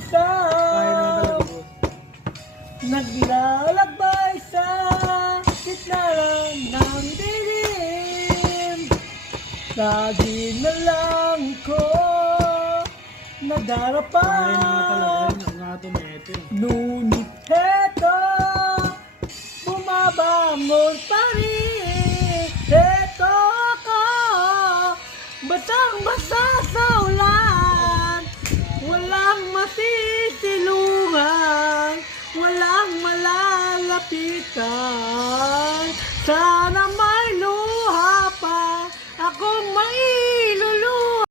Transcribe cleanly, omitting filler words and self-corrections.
mag-isa. Naglalakbay sa gitna ng dilim. Lagi na lang ko nadarapan. Ngunit heto, bumabangon pa rin. Heto ako, basang-basa sa ulan. Walang masisilungan, walang malalapitan. Sana